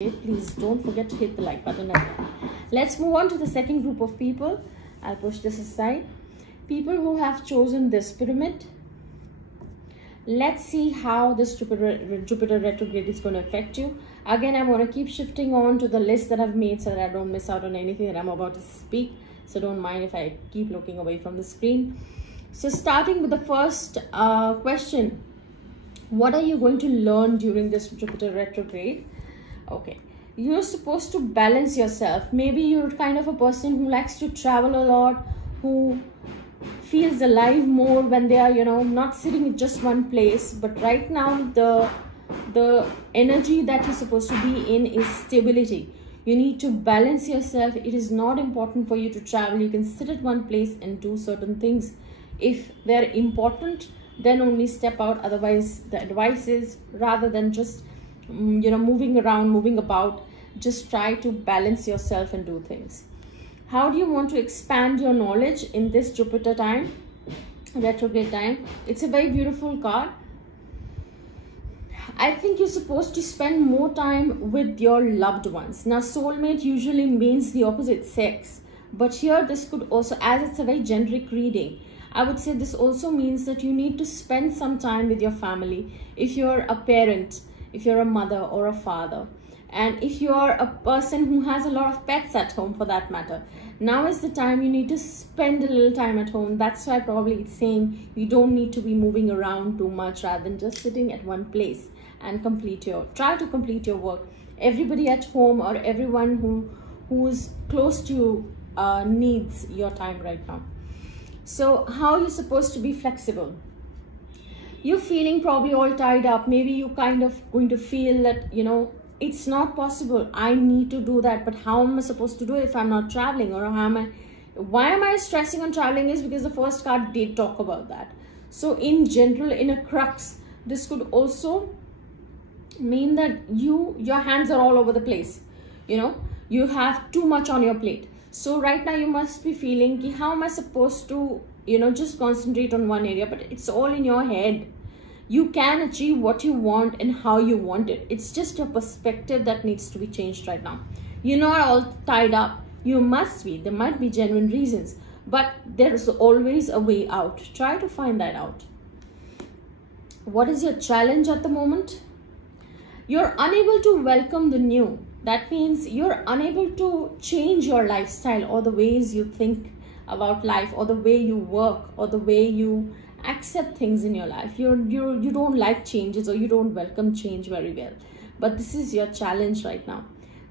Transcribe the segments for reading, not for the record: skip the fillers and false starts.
please don't forget to hit the like button as well. Let's move on to the second group of people. I'll push this aside. People who have chosen this pyramid. Let's see how this Jupiter retrograde is going to affect you. Again, I'm going to keep shifting on to the list that I've made so that I don't miss out on anything that I'm about to speak. So don't mind if I keep looking away from the screen. So starting with the first question. What are you going to learn during this Jupiter retrograde? Okay, you're supposed to balance yourself. Maybe you're kind of a person who likes to travel a lot, who feels alive more when they are, not sitting in just one place. But right now, the energy that you're supposed to be in is stability. You need to balance yourself. It is not important for you to travel. You can sit at one place and do certain things. If they're important, then only step out. Otherwise, the advice is, rather than just moving around, moving about, just try to balance yourself and do things. How do you want to expand your knowledge in this Jupiter time, retrograde time? It's a very beautiful card. I think you're supposed to spend more time with your loved ones. Now, soulmate usually means the opposite sex, but here this could also, as it's a very generic reading, I would say this also means that you need to spend some time with your family. If you're a parent, if you're a mother or a father, and if you're a person who has a lot of pets at home for that matter, now is the time you need to spend a little time at home. That's why probably it's saying you don't need to be moving around too much, rather than just sitting at one place and try to complete your work. Everybody at home or everyone who's close to you needs your time right now. So how are you supposed to be flexible? You're feeling probably all tied up. Maybe you kind of going to feel that, it's not possible. I need to do that, but how am I supposed to do it if I'm not traveling? Or why am I stressing on traveling is because the first card did talk about that. So in general, in a crux, this could also mean that your hands are all over the place. You have too much on your plate. So right now you must be feeling, how am I supposed to, just concentrate on one area? But it's all in your head. You can achieve what you want and how you want it. It's just your perspective that needs to be changed right now. You're not all tied up. You must be. There might be genuine reasons, but there is always a way out. Try to find that out. What is your challenge at the moment? You're unable to welcome the new. That means you're unable to change your lifestyle or the ways you think about life or the way you work or the way you accept things in your life. You don't like changes or you don't welcome change very well. But this is your challenge right now.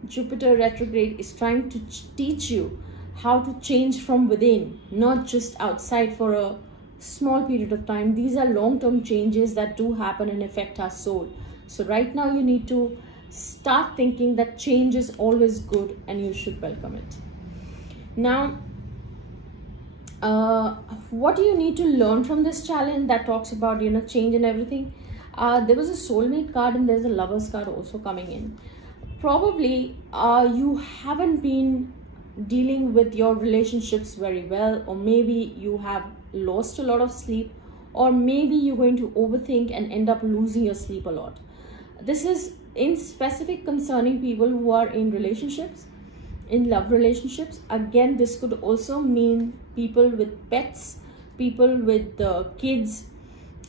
Jupiter retrograde is trying to teach you how to change from within, not just outside for a small period of time. These are long-term changes that do happen and affect our soul. So right now you need to start thinking that change is always good and you should welcome it. Now, what do you need to learn from this challenge that talks about, change and everything? There was a soulmate card and there's a lover's card also coming in. Probably you haven't been dealing with your relationships very well, or maybe you have lost a lot of sleep, or maybe you're going to overthink and end up losing your sleep a lot. This is in specific concerning people who are in relationships, in love relationships. Again, this could also mean people with pets, people with kids.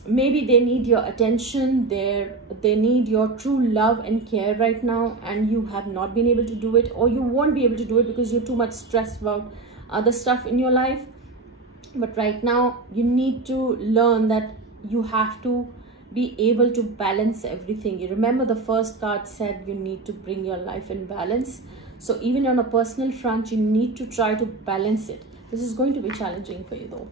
Maybe they need your attention, they need your true love and care right now, and you have not been able to do it, or you won't be able to do it because you're too much stressed about other stuff in your life. But right now you need to learn that you have to be able to balance everything. You remember the first card said you need to bring your life in balance. So even on a personal front, you need to try to balance it. This is going to be challenging for you though.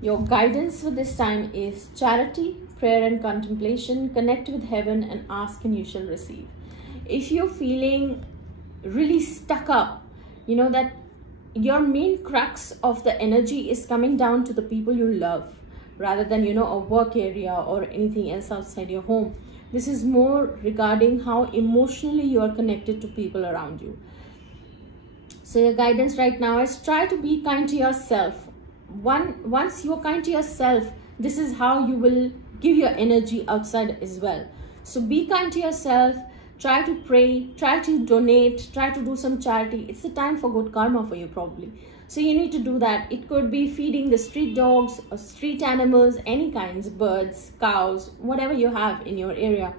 Your guidance for this time is charity, prayer and contemplation. Connect with heaven and ask and you shall receive. If you're feeling really stuck up, that your main crux of the energy is coming down to the people you love, rather than, a work area or anything else outside your home. This is more regarding how emotionally you are connected to people around you. So your guidance right now is try to be kind to yourself. Once you're kind to yourself, this is how you will give your energy outside as well. So be kind to yourself. Try to pray, try to donate, try to do some charity. It's the time for good karma for you probably. So you need to do that. It could be feeding the street dogs or street animals, any kinds, birds, cows, whatever you have in your area.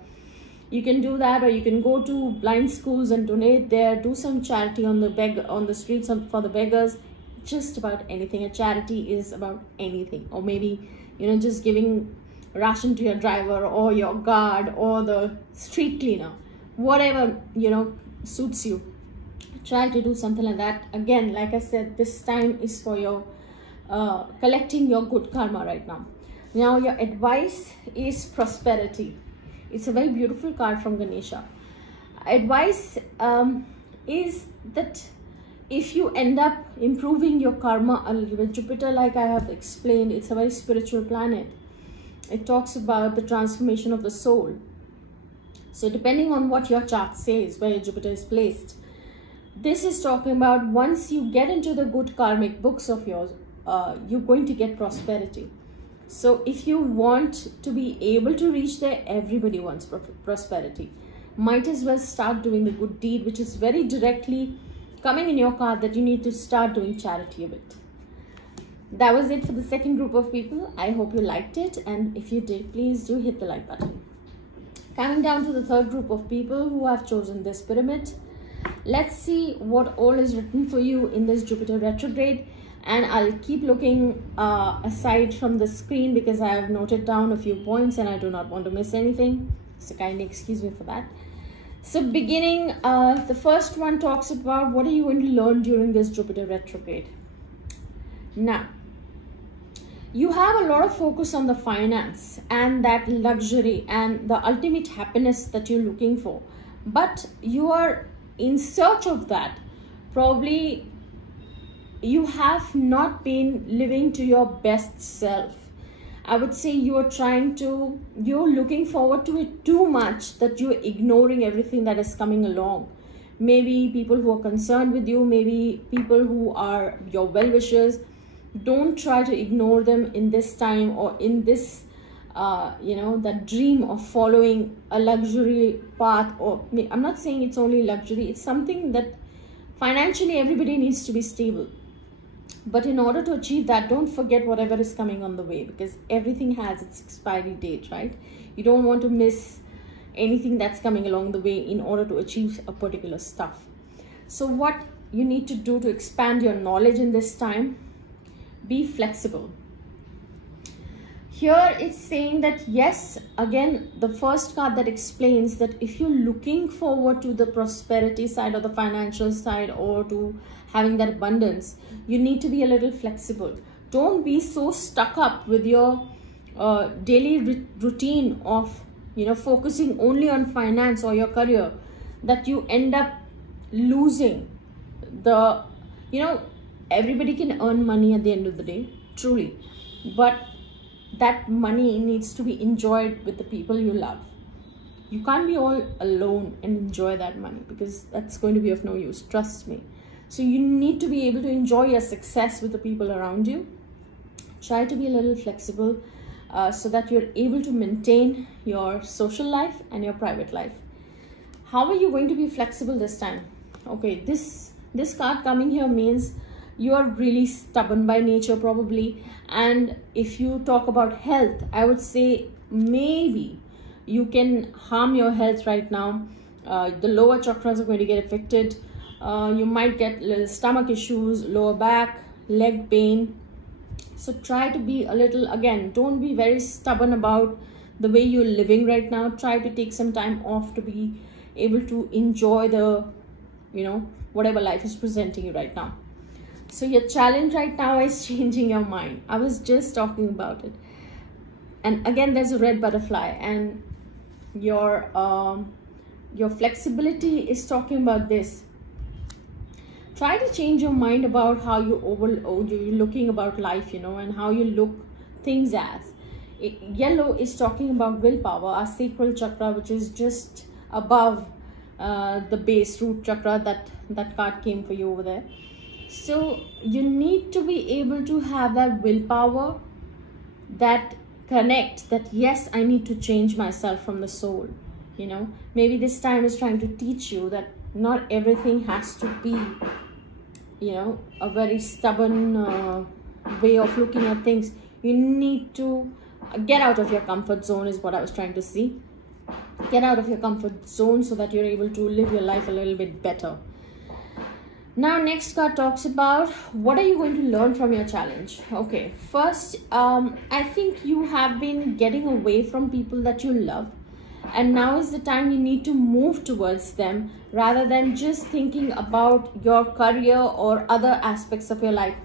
You can do that, or you can go to blind schools and donate there, do some charity on the streets for the beggars. Just about anything. A charity is about anything. Or maybe, just giving ration to your driver or your guard or the street cleaner, whatever suits you. Try to do something like that. Again, like I said, this time is for your collecting your good karma right now. Now your advice is prosperity. It's a very beautiful card from Ganesha. Advice is that if you end up improving your karma a little bit, Jupiter, like I have explained, it's a very spiritual planet. It talks about the transformation of the soul. So depending on what your chart says, where your Jupiter is placed, this is talking about once you get into the good karmic books of yours, you're going to get prosperity. So if you want to be able to reach there, everybody wants prosperity. Might as well start doing the good deed, which is very directly coming in your card, that you need to start doing charity a bit. That was it for the second group of people. I hope you liked it, and if you did, please do hit the like button. Coming down to the third group of people who have chosen this pyramid. Let's see what all is written for you in this Jupiter retrograde. And I'll keep looking aside from the screen because I have noted down a few points and I do not want to miss anything. So kindly excuse me for that. So beginning, the first one talks about what are you going to learn during this Jupiter retrograde. Now, you have a lot of focus on the finance and that luxury and the ultimate happiness that you're looking for. But you are in search of that. Probably you have not been living to your best self. I would say you're looking forward to it too much that you're ignoring everything that is coming along. Maybe people who are concerned with you, maybe people who are your well-wishers. Don't try to ignore them in this time or in this, that dream of following a luxury path. Or I'm not saying it's only luxury. It's something that financially everybody needs to be stable. But in order to achieve that, don't forget whatever is coming on the way, because everything has its expiry date, right? You don't want to miss anything that's coming along the way in order to achieve a particular stuff. So what you need to do to expand your knowledge in this time, be flexible. Here it's saying that yes, again, the first card that explains that if you're looking forward to the prosperity side or the financial side or to having that abundance, you need to be a little flexible. Don't be so stuck up with your daily routine of focusing only on finance or your career that you end up losing the everybody can earn money at the end of the day, truly, but that money needs to be enjoyed with the people you love. You can't be all alone and enjoy that money, because that's going to be of no use, trust me. So you need to be able to enjoy your success with the people around you. Try to be a little flexible so that you're able to maintain your social life and your private life. How are you going to be flexible this time? Okay, this card coming here means you are really stubborn by nature probably. And if you talk about health, I would say maybe you can harm your health right now. The lower chakras are going to get affected. You might get little stomach issues, lower back, leg pain. So try to be a little, again, don't be very stubborn about the way you're living right now. Try to take some time off to be able to enjoy the, whatever life is presenting you right now. So your challenge right now is changing your mind. I was just talking about it. And again, there's a red butterfly, and your flexibility is talking about this. Try to change your mind about how you're looking about life, and how you look things as. Yellow is talking about willpower, our sacral chakra, which is just above the base root chakra. That card came for you over there. So you need to be able to have that willpower, that connect, that yes, I need to change myself from the soul. Maybe this time is trying to teach you that not everything has to be a very stubborn way of looking at things. You need to get out of your comfort zone, is what I was trying to see. Get out of your comfort zone so that you're able to live your life a little bit better. Now, next card talks about what are you going to learn from your challenge. Okay, first, I think you have been getting away from people that you love, and now is the time you need to move towards them rather than just thinking about your career or other aspects of your life.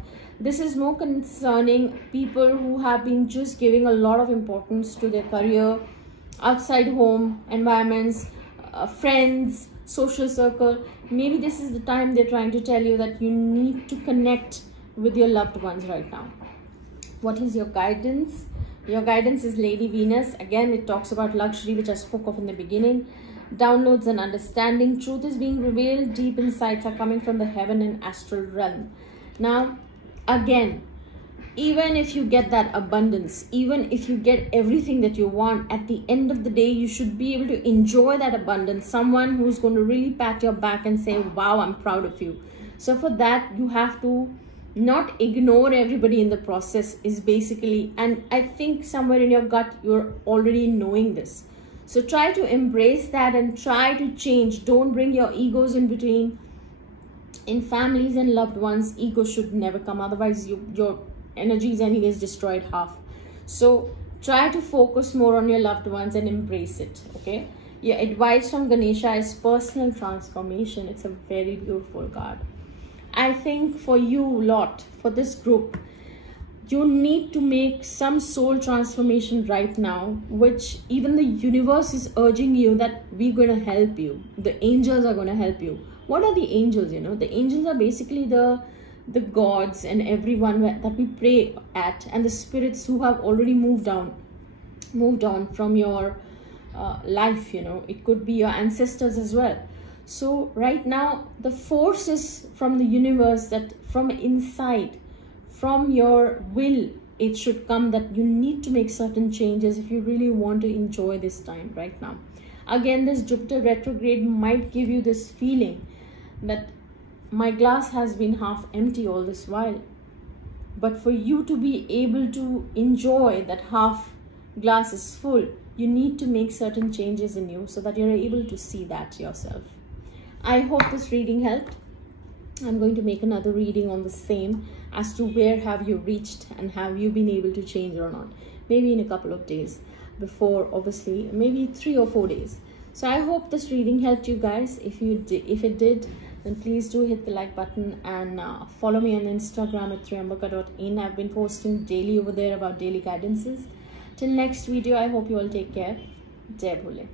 This is more concerning people who have been just giving a lot of importance to their career, outside home environments, friends, social circle. Maybe this is the time they're trying to tell you that you need to connect with your loved ones right now. What is your guidance? Your guidance is Lady Venus. Again, it talks about luxury, which I spoke of in the beginning. Downloads and understanding. Truth is being revealed. Deep insights are coming from the heaven and astral realm. Now, again, even if you get that abundance, even if you get everything that you want, at the end of the day, you should be able to enjoy that abundance. Someone who's going to really pat your back and say, wow, I'm proud of you. So for that, you have to not ignore everybody in the process, is basically, and I think somewhere in your gut, you're already knowing this. So try to embrace that and try to change. Don't bring your egos in between. In families and loved ones, ego should never come. Otherwise, your energy is anyways destroyed half. So try to focus more on your loved ones and embrace it. Okay. Your advice from Ganesha is personal transformation. It's a very beautiful card. I think for you lot, for this group, you need to make some soul transformation right now, which even the universe is urging you that we're going to help you. The angels are going to help you. What are the angels? The angels are basically the gods and everyone that we pray at, and the spirits who have already moved on from your life. It could be your ancestors as well. So right now, the force is from the universe, that from inside, from your will, it should come that you need to make certain changes if you really want to enjoy this time right now. Again, this Jupiter retrograde might give you this feeling that my glass has been half empty all this while. But for you to be able to enjoy that half glass is full, you need to make certain changes in you so that you're able to see that yourself. I hope this reading helped. I'm going to make another reading on the same, as to where have you reached and have you been able to change or not. Maybe in a couple of days before, obviously, maybe 3 or 4 days. So I hope this reading helped you guys. If it did, then please do hit the like button and follow me on Instagram at triambaka.in. I've been posting daily over there about daily guidances. Till next video, I hope you all take care. Jai Bhole.